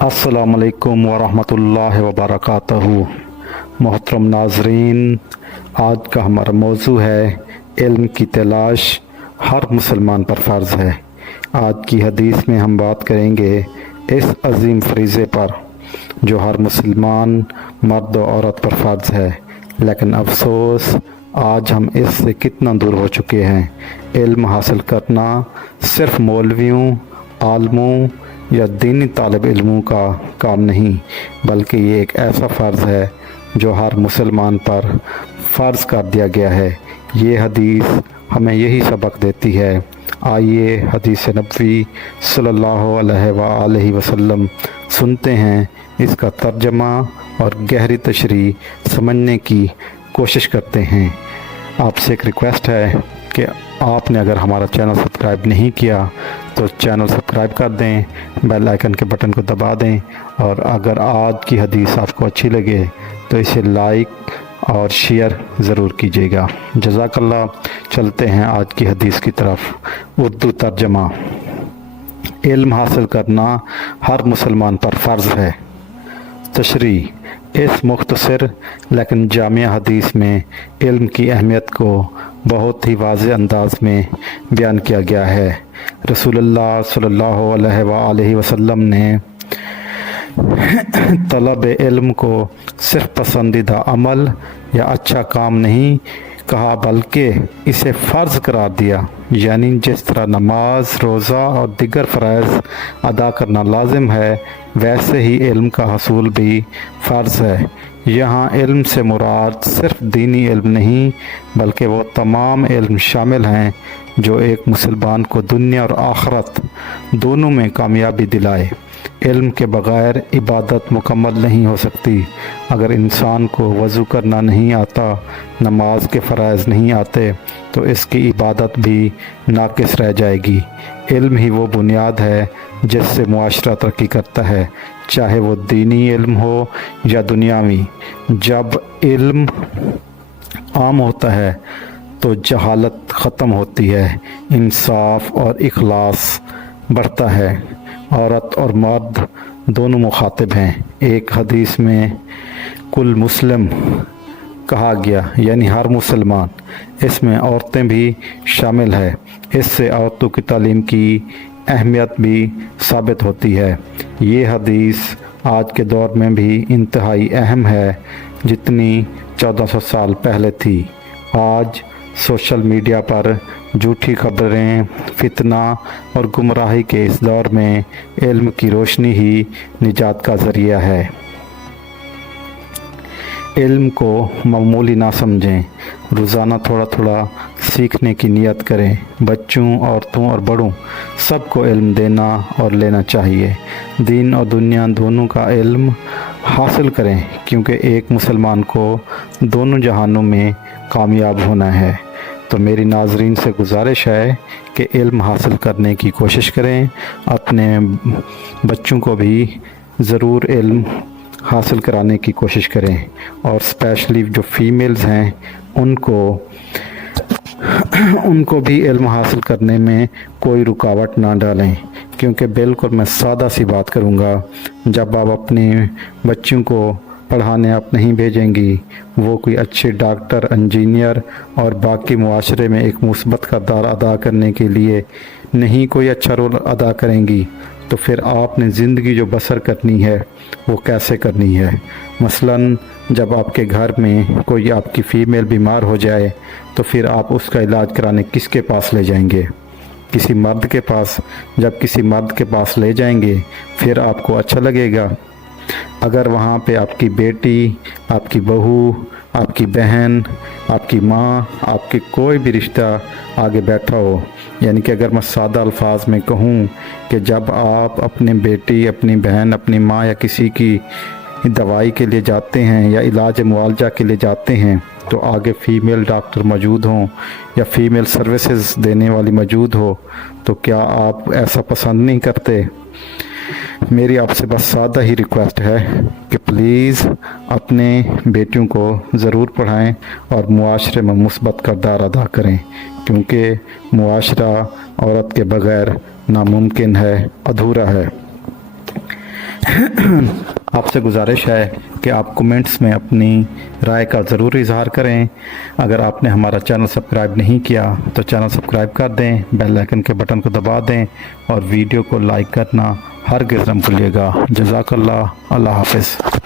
अस्सलाम वालेकुम वरहमतुल्लाहि वबरकातुहू। मोहतरम नाजरीन, आज का हमारा मौजू है इल्म की तलाश हर मुसलमान पर फ़र्ज़ है। आज की हदीस में हम बात करेंगे इस अजीम फरीज़े पर जो हर मुसलमान मर्द और औरत पर फ़र्ज़ है, लेकिन अफसोस आज हम इससे कितना दूर हो चुके हैं। इल्म हासिल करना सिर्फ़ मौलवियों, आलमों या दीनी तालिब इल्मों का काम नहीं, बल्कि ये एक ऐसा फ़र्ज़ है जो हर मुसलमान पर फ़र्ज़ कर दिया गया है। ये हदीस हमें यही सबक देती है। आइए हदीस नबवी सल्लल्लाहु अलैहि वसल्लम सुनते हैं, इसका तर्जमा और गहरी तशरीह समझने की कोशिश करते हैं। आपसे एक रिक्वेस्ट है कि आपने अगर हमारा चैनल सब्सक्राइब नहीं किया तो चैनल सब्सक्राइब कर दें, बेल आइकन के बटन को दबा दें, और अगर आज की हदीस आपको अच्छी लगे तो इसे लाइक और शेयर ज़रूर कीजिएगा। जज़ाकल्लाह। चलते हैं आज की हदीस की तरफ। उर्दू तर्जमा। इल्म हासिल करना हर मुसलमान पर फ़र्ज़ है। तशरीह। इस मुख्तसर लेकिन जामिया हदीस में इल्म की अहमियत को बहुत ही वाज़ेह अंदाज में बयान किया गया है। रसूलुल्लाह सल्लल्लाहु अलैहि वसल्लम ने तलब इल्म को सिर्फ पसंदीदा अमल या अच्छा काम नहीं कहा, बल्कि इसे फ़र्ज़ करार दिया। यानी जिस तरह नमाज, रोज़ा और दिगर फ़राइज़ अदा करना लाजिम है, वैसे ही इल्म का हसूल भी फ़र्ज़ है। यहाँ इल्म से मुराद सिर्फ दीनी इल्म नहीं, बल्कि वो तमाम इल्म शामिल हैं जो एक मुसलमान को दुनिया और आखरत दोनों में कामयाबी दिलाए। इल्म के बग़ैर इबादत मुकम्मल नहीं हो सकती। अगर इंसान को वज़ू करना नहीं आता, नमाज के फ़राइज़ नहीं आते, तो इसकी इबादत भी नाक़िस रह जाएगी। इल्म ही वो बुनियाद है जिससे मुआशरा तरक्की करता है, चाहे वो दीनी इल्म हो या दुनियावी। जब इल्म आम होता है तो जहालत ख़त्म होती है, इंसाफ और इखलास बढ़ता है। औरत और मर्द दोनों मुखातिब हैं। एक हदीस में कुल मुस्लिम कहा गया, यानी हर मुसलमान, इसमें औरतें भी शामिल है। इससे औरतों की तालीम की अहमियत भी साबित होती है। ये हदीस आज के दौर में भी इंतहाई अहम है, जितनी 1400 साल पहले थी। आज सोशल मीडिया पर झूठी खबरें, फितना और गुमराही के इस दौर में इल्म की रोशनी ही निजात का ज़रिया है। इल्म को मामूली ना समझें, रोज़ाना थोड़ा थोड़ा सीखने की नियत करें। बच्चों, औरतों और बड़ों सबको इल्म देना और लेना चाहिए। दीन और दुनिया दोनों का इल्म हासिल करें, क्योंकि एक मुसलमान को दोनों जहानों में कामयाब होना है। तो मेरी नाजरीन से गुजारिश है कि इल्म हासिल करने की कोशिश करें। अपने बच्चों को भी ज़रूर इल्म हासिल कराने की कोशिश करें, और स्पेशली जो फ़ीमेल्स हैं उनको भी इल्म हासिल करने में कोई रुकावट ना डालें। क्योंकि बिल्कुल मैं सादा सी बात करूँगा, जब आप अपने बच्चों को पढ़ाने आप नहीं भेजेंगी, वो कोई अच्छे डॉक्टर, इंजीनियर और बाकी मुआशरे में एक मुस्बत किरदार अदा करने के लिए नहीं कोई अच्छा रोल अदा करेंगी, तो फिर आपने ज़िंदगी जो बसर करनी है वो कैसे करनी है। मसलन जब आपके घर में कोई आपकी फ़ीमेल बीमार हो जाए, तो फिर आप उसका इलाज कराने किसके पास ले जाएंगे? किसी मर्द के पास। जब किसी मर्द के पास ले जाएंगे, फिर आपको अच्छा लगेगा? अगर वहाँ पे आपकी बेटी, आपकी बहू, आपकी बहन, आपकी माँ, आपके कोई भी रिश्ता आगे बैठा हो, यानी कि अगर मैं सादा अल्फाज में कहूँ कि जब आप अपनी बेटी, अपनी बहन, अपनी माँ या किसी की दवाई के लिए जाते हैं या इलाज मुआवजा के लिए जाते हैं, तो आगे फ़ीमेल डॉक्टर मौजूद हों या फ़ीमेल सर्विसेज देने वाली मौजूद हो, तो क्या आप ऐसा पसंद नहीं करते? मेरी आपसे बस सादा ही रिक्वेस्ट है कि प्लीज़ अपने बेटियों को ज़रूर पढ़ाएं और मुआशरे में मुस्बत किरदार अदा करें, क्योंकि मुआशरा औरत के बग़ैर नामुमकिन है, अधूरा है। آپ سے گزارش ہے کہ آپ کومنٹس میں اپنی رائے کا ضرور اظہار کریں۔ اگر آپ نے ہمارا چینل سبسکرائب نہیں کیا تو چینل سبسکرائب کر دیں، بیل آئکن کے بٹن کو دبا دیں اور ویڈیو کو لائک کرنا ہرگز نہ بھولیے گا۔ جزاک اللہ، اللہ حافظ۔